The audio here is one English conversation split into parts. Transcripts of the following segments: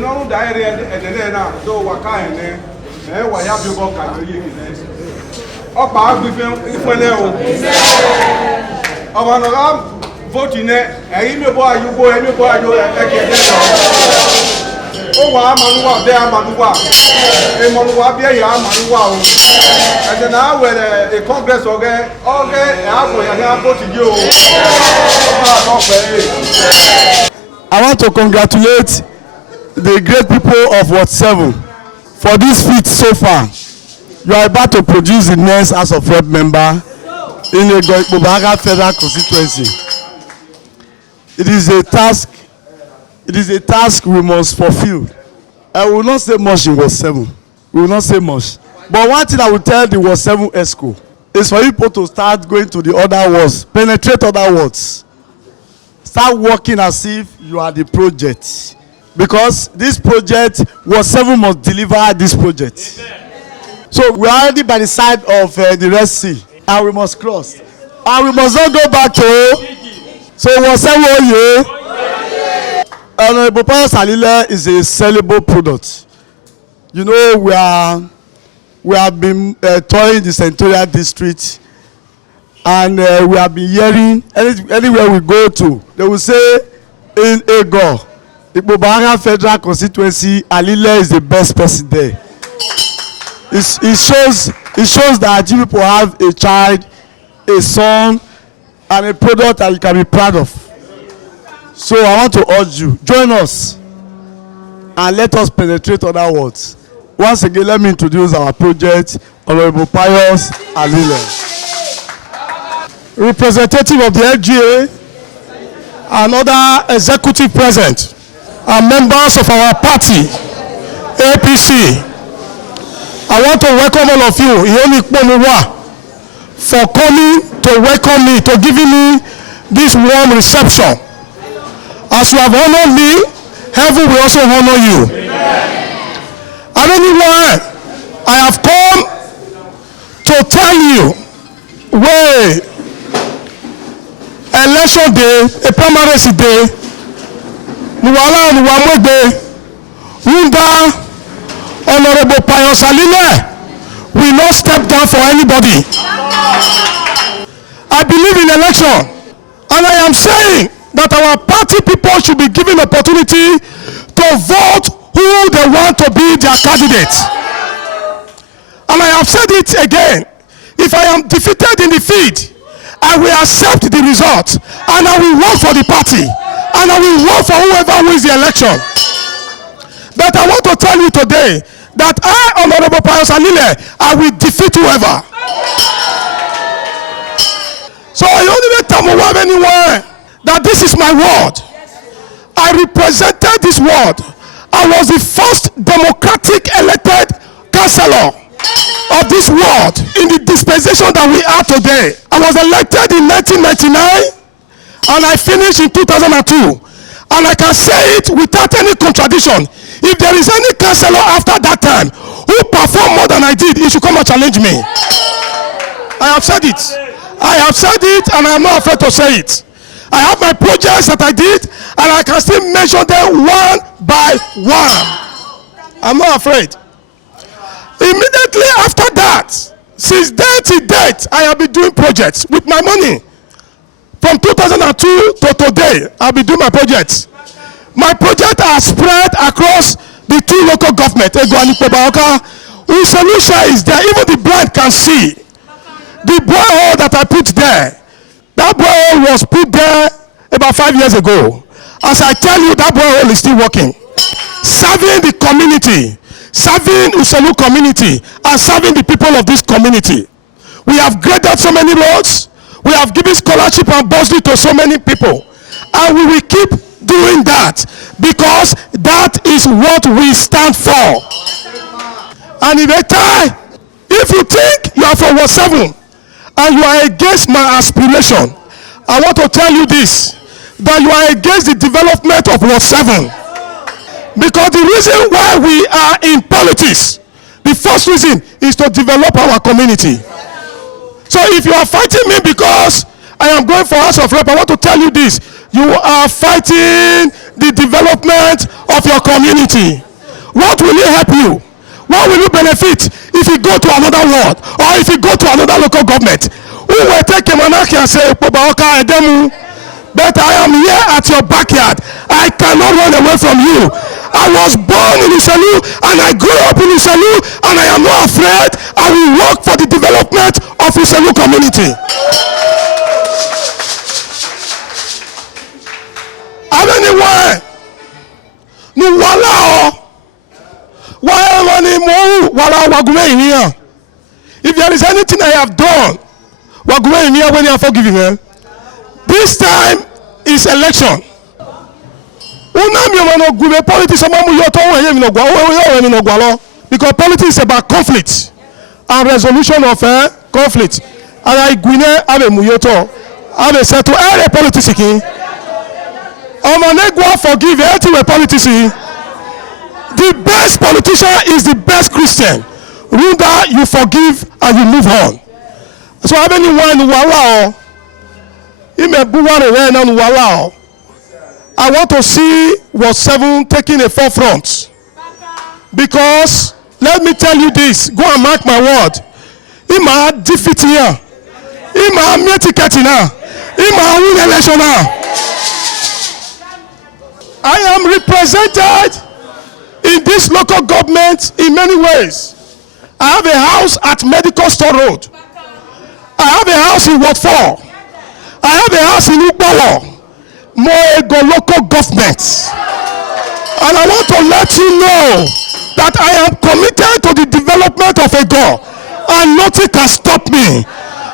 no diary and then do waka and then why have you got carry ọ̀pá agbèfẹ́ ìfẹ́lẹ́ o ọmọ náà vote ní ẹ̀yìn mẹ́bọ́ ayúgbó ẹ̀mẹ́bọ́ ayú ẹ̀kẹ́jẹ́ lọ ó wà ámàlúwà bẹ́ ámàlúwà èmọ̀lúwà bí ẹ̀yà ámàlúwà o ẹ̀jẹ̀ náà wẹ̀rẹ̀ a congress ọ̀gẹ́ ẹ̀hàbò yàgẹ́ vote yìí o ọmọ àtọ́fẹ́. I want to congratulate the great people of Ward 7 for this feat so far. You are about to produce the next House of Rep member in Egor-Ikpoba Federal Constituency. It is a task we must fulfill. I will not say much in Ward 7. We will not say much. But one thing I will tell the Ward 7 ESCO is for people to start going to the other wards, penetrate other wards. Start working as if you are the project. Because this project, Ward 7 must deliver this project. So we are already by the side of the Red Sea, and we must cross. And we must not go back to. So Ward 7 Honorable Pius Alile is a sellable product. You know, we have been touring the Senatorial District, and we have been hearing anywhere we go to, they will say in Egor-Ikpoba Federal Constituency, Alile is the best person there. It shows that you people have a child, a son, and a product that you can be proud of. So I want to urge you, join us and let us penetrate other words. Once again, let me introduce our project, Honorable Pius Alile. Representative of the FGA and other executive present and members of our party, APC. I want to welcome all of you, Egor-Ikpoba, for coming to welcome me, to giving me this warm reception. As you have honored me, heaven will also honor you. And anyway, I have come to tell you, where election day, a primary day, Honorable Pius Alile will not step down for anybody. I believe in election, and I am saying that our party people should be given opportunity to vote who they want to be their candidate. And I have said it again, if I am defeated in the field, I will accept the result, and I will work for the party, and I will work for whoever wins the election. But I want to tell you today that I, Honorable Pius Alile, I will defeat whoever. So I only tell anyone that this is my word. I represented this word. I was the first democratic elected councillor of this world in the dispensation that we are today. I was elected in 1999 and I finished in 2002. And I can say it without any contradiction. If there is any councillor after that time who performed more than I did, he should come and challenge me. I have said it. I have said it, and I am not afraid to say it. I have my projects that I did, and I can still mention them one by one. I'm not afraid. Immediately after that, since then till date, I have been doing projects with my money. From 2002 to today, I'll be doing my projects. My project are spread across the two local governments, Egor-Ikpoba, whose solution is there. Even the blind can see. The borehole that I put there, that borehole was put there about 5 years ago. As I tell you, that borehole is still working. Serving the community, serving Uselu community, and serving the people of this community. We have graded so many roads. We have given scholarship and bursary to so many people, and we will keep doing that because that is what we stand for. And in a time, if you think you are for Ward 7 and you are against my aspiration, I want to tell you this, that you are against the development of Ward 7. Because the reason why we are in politics, the first reason is to develop our community. So if you are fighting me because I am going for House of Rep, I want to tell you this. You are fighting the development of your community. What will it help you? What will you benefit if you go to another ward or if you go to another local government? Who will take a monarchy and say, Ekpoba Edemu? But I am here at your backyard. I cannot run away from you. I was born in Iselu and I grew up in Iselu, and I am not afraid. I will work for the development of Iselu community. Anyway, no wala here. If there is anything I have done, here when you are forgiving. This time is election. Because politics is about conflict and resolution of conflict. And I settle every politics. Forgive every politics. The best politician is the best Christian. Rather, you forgive and you move on. So I want to see Ward 7 taking a forefront. Because let me tell you this, go and mark my word. Ima defeat here. Ima me ticket here. Ima win election now. I am represented in this local government in many ways. I have a house at Medical Store Road. I have a house in Ward 4. I have a house in Ogbonge. More local government. And I want to let you know that I am committed to the development of Egor, and nothing can stop me.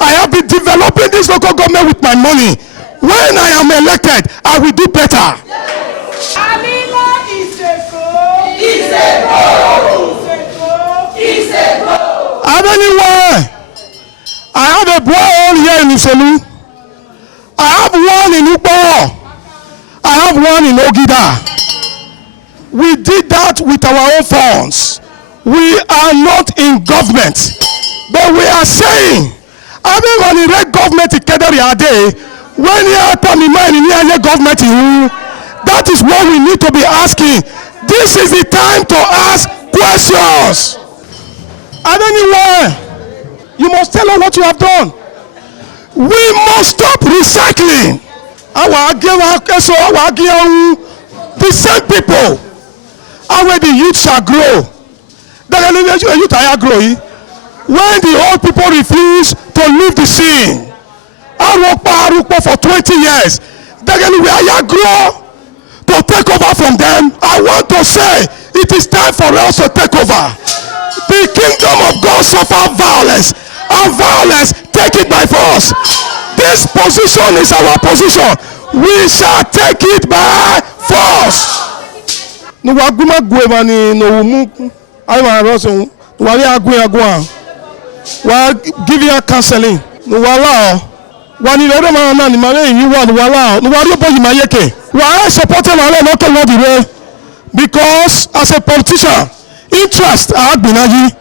I have been developing this local government with my money. When I am elected, I will do better. Alile is a go. Is a go. Is a go. Anyway, I have a boy here in Iselu. I have one in Ogbonge. I have one in Ogida. We did that with our own funds. We are not in government, but we are saying, everyone in red government in Kedari Ade, when you are coming in government, that is what we need to be asking. This is the time to ask questions. And anyway, you must tell us what you have done. We must stop recycling. The same people. Where the youth shall grow. When the old people refuse to leave the scene, for 20 years, we grow to take over from them. I want to say it is time for us to take over. The kingdom of God suffer violence, and violence take it by force. This position is our position. We shall take it by force. No waguma gwevani no umu aiwa roso wali agwa wa give you counseling no wala wani lere ma ni mare yin wa wala no wari obo yimayeke wa support wala no ke wodi re, because as a politician interest are gbinaji,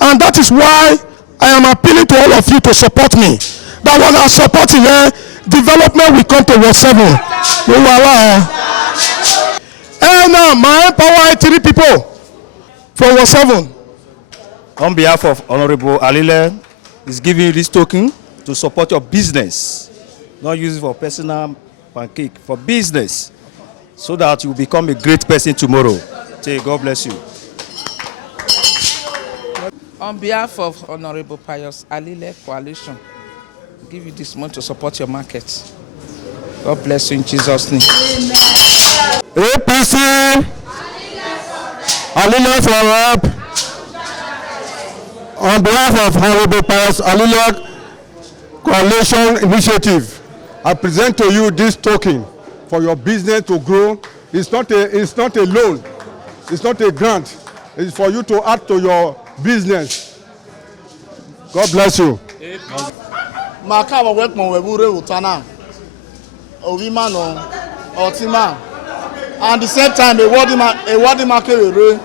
and that is why I am appealing to all of you to support me. That when I support you, development will come to Ward 7. No wala. And now, my power 3 people from Ward 7. On behalf of Honorable Alile, is giving you this token to support your business. Not use it for personal pancake, for business, so that you become a great person tomorrow. Say, God bless you. On behalf of Honorable Pius Alile Coalition, I give you this money to support your market. God bless you in Jesus' name. APC, Alile for up. On behalf of Honorable Pius Alile Coalition Initiative, I present to you this token for your business to grow. It's not a loan. It's not a grant. It's for you to add to your business. God bless you. Makawa work mon webure utana. Ovimano otima. And the same time a word makere ore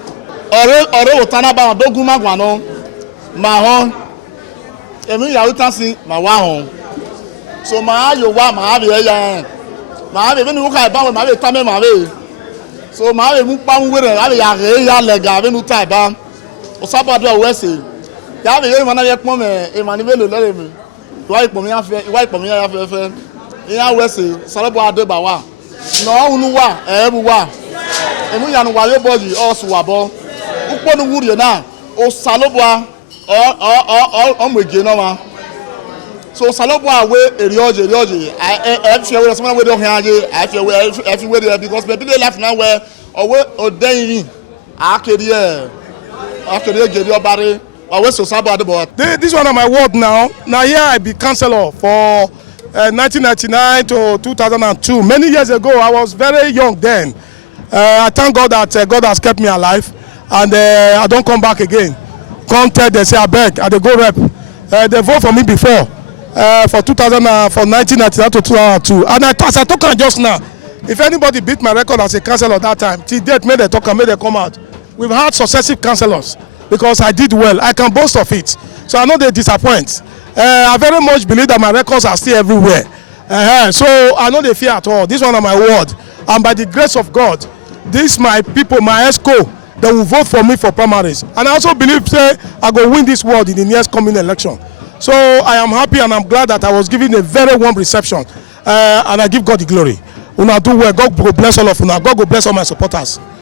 utana ba doguma gwano. Mahon emi ya utansi ma wa hon. So ma ayo wa ma abi eya. màá bẹ bẹ́ẹ̀ni wúkà ìbáwọ̀ màá bẹ tàmẹ́ màá bẹ so màá bẹ mú pàmò wẹ̀rẹ̀ màá bẹ yà rẹ̀ yà lẹ̀gà bẹ́ẹ̀ni tà ìbá ọ̀sábàdù àwẹ̀sẹ̀ yà bẹ yẹ ìmọ̀nà yẹ pọ́n mẹ́ ìmọ̀nà bẹ́ẹ̀ lò lẹ́rẹ̀ mi ìwà ìpọ̀mí yà fẹ́fẹ́ ìyà àwẹ̀sẹ̀ sọlọ́bọ̀ adébà wà nà ọ̀hún wà ẹ̀ẹ́bù wà èmú yànnú wà yóò bọ̀ yìí ọ̀sùn wà bọ̀ ukponu wúrìẹ̀ náà ọ̀sálọ́bọ̀ ọ̀mùgè náà ma so ọ̀sálọ́bọ̀ àwẹ̀ èrè ọ̀jẹ̀ ẹ̀fì ẹ̀wẹ̀ sọ́mọ́nà wẹ̀ dọ̀hìn ayé ẹ̀fì wẹ̀ dẹ̀ because bẹ̀bí dẹ̀ láti náà wẹ̀ ọ̀wẹ̀ ọ̀dẹ́yìn àkèrè gèrè ọ̀bàrẹ̀ ọ̀wẹ̀ sọ̀sábọ̀ àdìbọ̀. This one of my ward now. Now here I be councillor for 1999 to 2002. Many years ago, I was very young then. I thank God that God has kept me alive, and I don't come back again. Come tell they say I beg, I dey go rep. They vote for me before for 1999 to 2002, and as I talk just now, if anybody beat my record as a councillor that time, till date, may they talk and may they come out. We've had successive councillors because I did well. I can boast of it, so I know they disappoint. I very much believe that my records are still everywhere. So I know they fear at all. This one of my ward, and by the grace of God, this my people, my ESCO, they will vote for me for primaries. And I also believe say I go win this ward in the next coming election. So I am happy and I'm glad that I was given a very warm reception, and I give God the glory. Una do well. God go bless all of una. God go bless all my supporters.